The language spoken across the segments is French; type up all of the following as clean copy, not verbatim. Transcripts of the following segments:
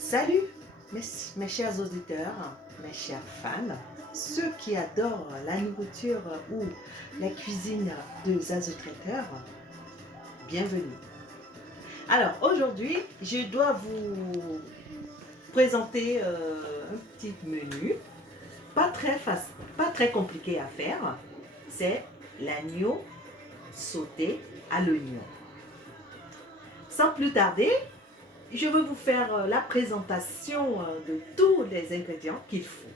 Salut mes chers auditeurs, mes chers fans, ceux qui adorent la nourriture ou la cuisine de Zazu Traiteur, bienvenue. Alors aujourd'hui, je dois vous présenter un petit menu, pas très compliqué à faire. C'est l'agneau sauté à l'oignon. Sans plus tarder, je vais vous faire la présentation de tous les ingrédients qu'il faut.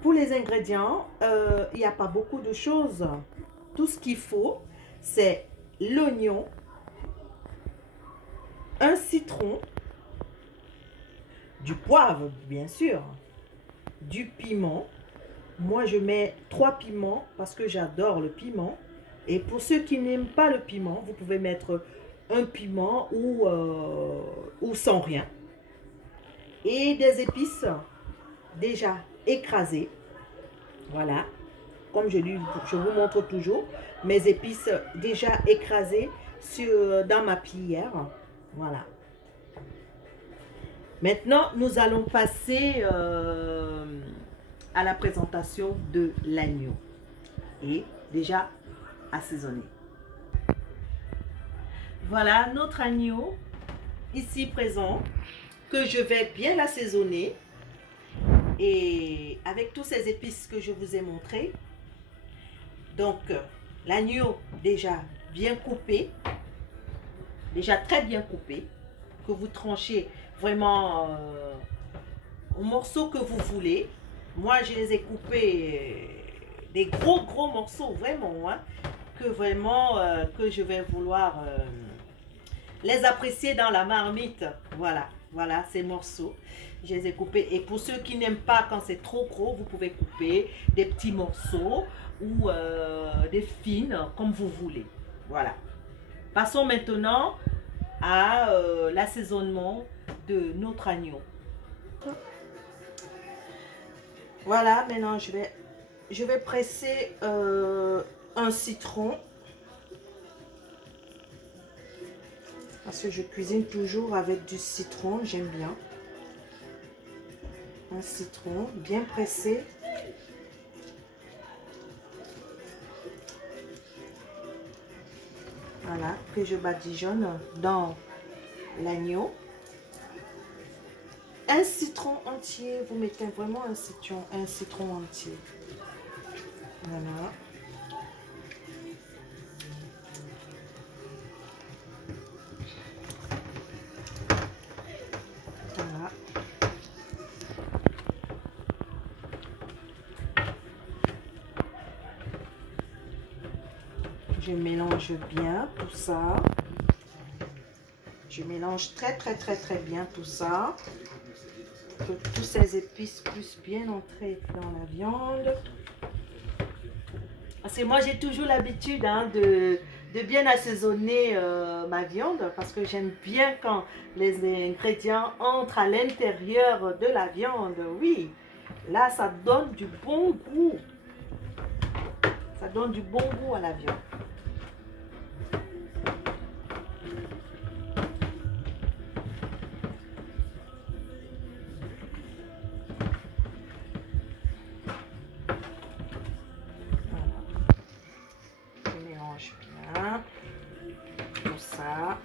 Pour les ingrédients, il n'y a pas beaucoup de choses. Tout ce qu'il faut, c'est l'oignon, un citron, du poivre bien sûr, du piment. Moi je mets 3 piments parce que j'adore le piment. Et pour ceux qui n'aiment pas le piment, vous pouvez mettre un piment ou sans rien. Et des épices déjà écrasées. Voilà. Comme je vous montre toujours, mes épices déjà écrasées dans ma pierre. Voilà. Maintenant, nous allons passer à la présentation de l'agneau. Et déjà assaisonné. Voilà notre agneau ici présent que je vais bien l'assaisonner et avec tous ces épices que je vous ai montré. Donc l'agneau déjà bien coupé, déjà très bien coupé, que vous tranchez vraiment aux morceaux que vous voulez. Moi je les ai coupés des gros morceaux vraiment, hein, que je vais vouloir les apprécier dans la marmite. Voilà ces morceaux. Je les ai coupés. Et pour ceux qui n'aiment pas quand c'est trop gros, vous pouvez couper des petits morceaux ou des fines, comme vous voulez. Voilà. Passons maintenant à l'assaisonnement de notre agneau. Voilà, maintenant je vais presser un citron. Parce que je cuisine toujours avec du citron, j'aime bien. Un citron bien pressé. Voilà, que je badigeonne dans l'agneau. Un citron entier, vous mettez vraiment un citron entier. Voilà. Voilà. Je mélange bien tout ça. Je mélange très bien tout ça. Que tous ces épices puissent bien entrer dans la viande. Parce que moi j'ai toujours l'habitude de bien assaisonner ma viande. Parce que j'aime bien quand les ingrédients entrent à l'intérieur de la viande. Oui, là ça donne du bon goût. Ça donne du bon goût à la viande. Bien tout ça.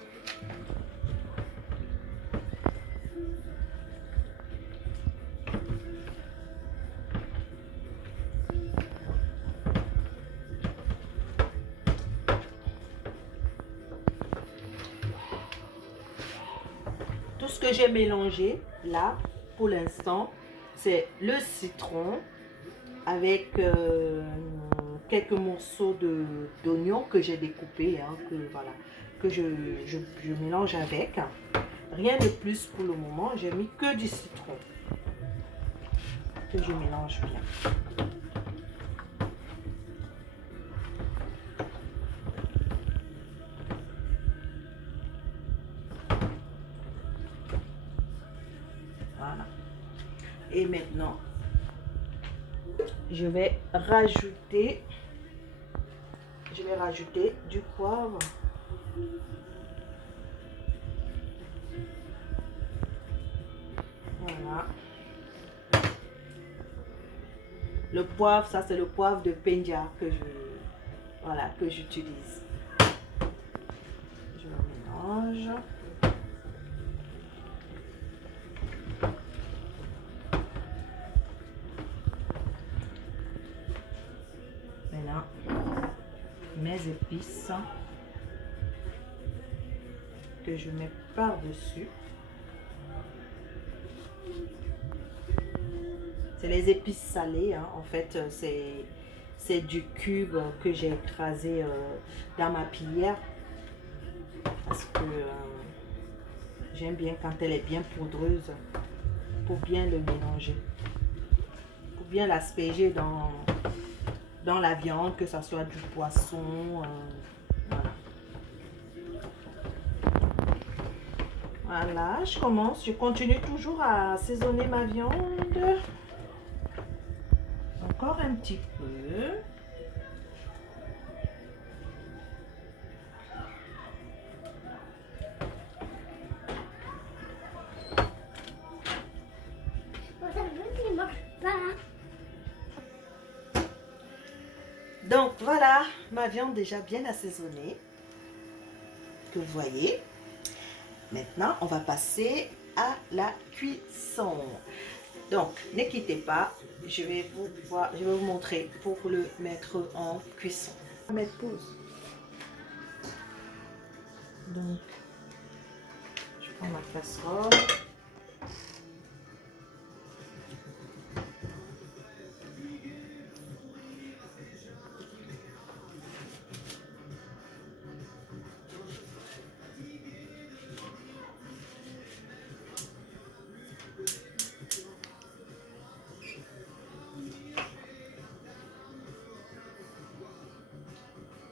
Tout ce que j'ai mélangé là pour l'instant, c'est le citron avec quelques morceaux d'oignon que j'ai découpé, hein, que je mélange avec. Rien de plus pour le moment, j'ai mis que du citron que je mélange bien. Voilà. Et maintenant, je vais rajouter du poivre. Voilà. Le poivre, ça c'est le poivre de Penja que que j'utilise. Je le mélange. Maintenant, mes épices que je mets par-dessus. C'est les épices salées, hein. En fait, c'est du cube que j'ai écrasé dans ma pilière. Parce que j'aime bien quand elle est bien poudreuse pour bien le mélanger. Pour bien l'asperger dans la viande, que ce soit du poisson. Voilà. Voilà, je continue toujours à assaisonner ma viande. Encore un petit peu. Donc voilà, ma viande déjà bien assaisonnée, que vous voyez. Maintenant, on va passer à la cuisson. Donc, ne quittez pas, je vais vous montrer pour le mettre en cuisson. On va mettre pause. Donc, je prends ma casserole.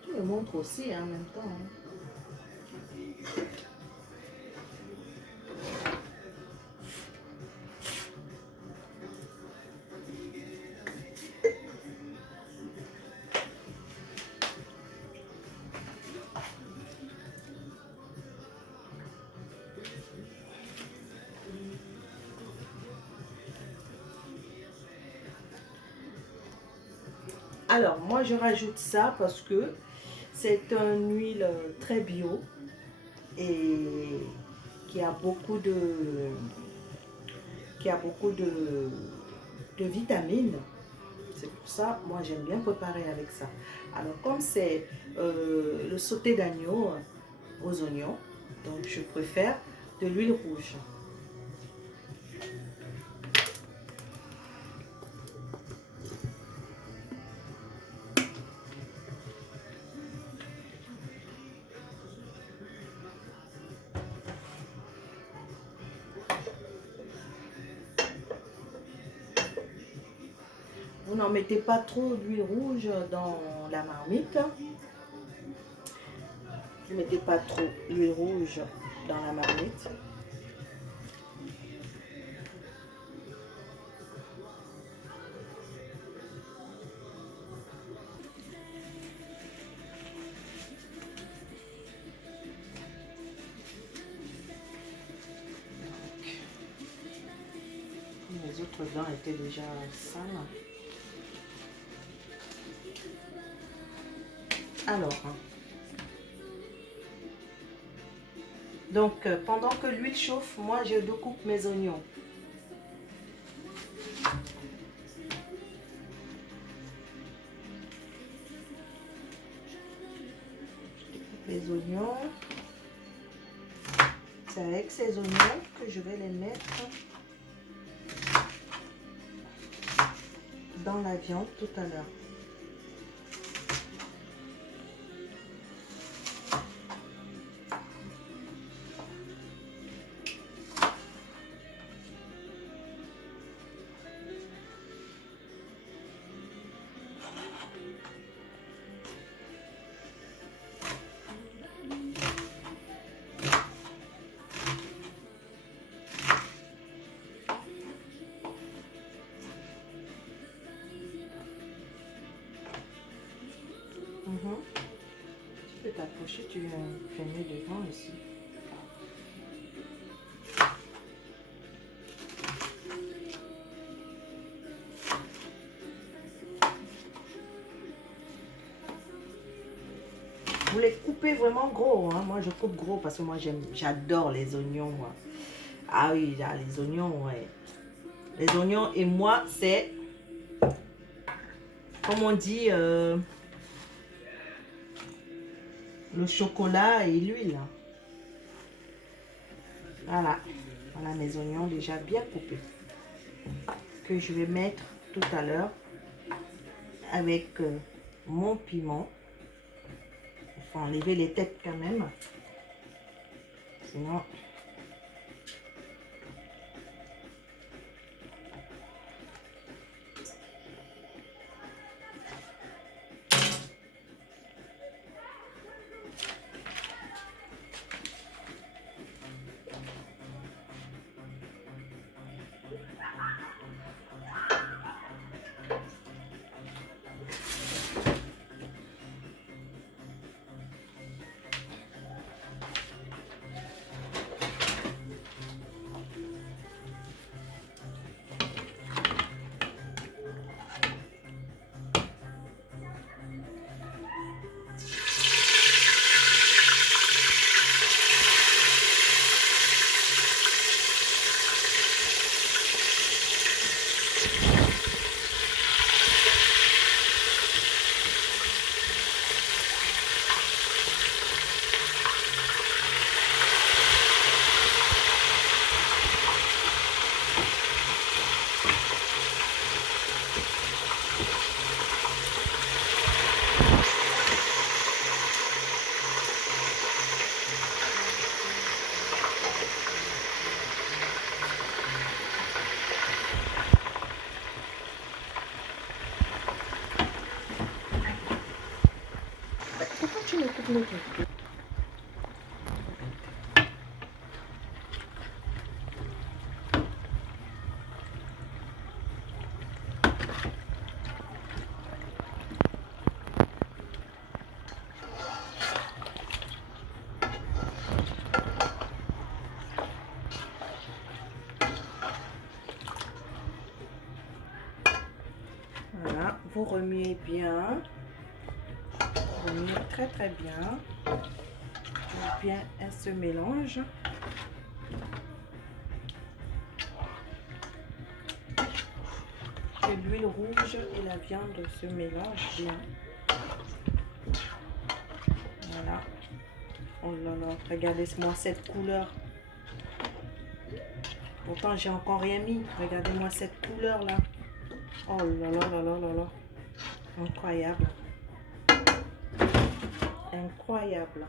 Je le montre aussi en même temps. Alors, moi, je rajoute ça parce que c'est une huile très bio et qui a beaucoup de vitamines. C'est pour ça, moi, j'aime bien préparer avec ça. Alors, comme c'est le sauté d'agneau aux oignons, donc je préfère de l'huile rouge. Vous n'en mettez pas trop d'huile rouge dans la marmite. Ne mettez pas trop d'huile rouge dans la marmite. Les autres dents étaient déjà sales. Alors, donc pendant que l'huile chauffe, moi je découpe mes oignons. Les oignons. C'est avec ces oignons que je vais les mettre dans la viande tout à l'heure. Tu peux t'approcher, tu fais mieux devant ici. les coupez vraiment gros. Hein. Moi, je coupe gros parce que moi, j'adore les oignons. Moi. Ah oui, les oignons, ouais. Les oignons et moi, c'est, comme on dit, le chocolat et l'huile. Voilà. Voilà mes oignons déjà bien coupés. Que je vais mettre tout à l'heure avec mon piment. Il faut enlever les têtes quand même. Sinon... Pourquoi tu me coupes le truc? Voilà, vous remuez bien. Remuez très très bien. Bien ce mélange. Que l'huile rouge et la viande se mélangent bien. Voilà. Oh là là, regardez-moi cette couleur. Pourtant, j'ai encore rien mis. Regardez-moi cette couleur là. Oh là là là là là là. Incroyable. Incroyable.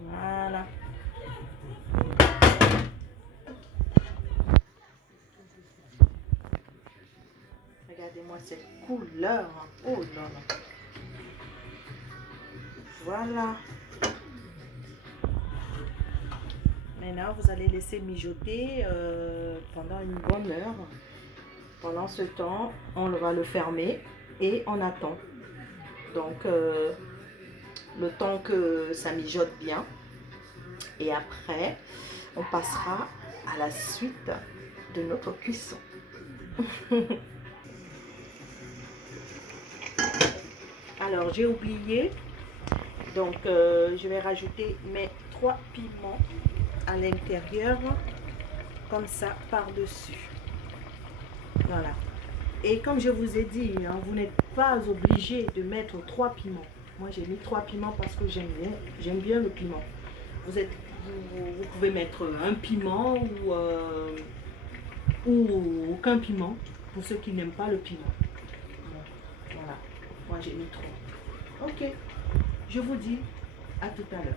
Voilà. Regardez-moi cette couleur. Oh là là. Voilà. Maintenant, vous allez laisser mijoter pendant une bonne heure. Pendant ce temps, on va le fermer et on attend. Donc, le temps que ça mijote bien. Et après, on passera à la suite de notre cuisson. Alors, j'ai oublié. Donc, je vais rajouter mes 3 piments à l'intérieur. Comme ça, par-dessus. Voilà. Et comme je vous ai dit, hein, vous n'êtes pas obligé de mettre 3 piments. Moi, j'ai mis 3 piments parce que j'aime bien le piment. Vous pouvez mettre un piment ou aucun piment pour ceux qui n'aiment pas le piment. Voilà. Moi, j'ai mis 3. Ok. Je vous dis à tout à l'heure.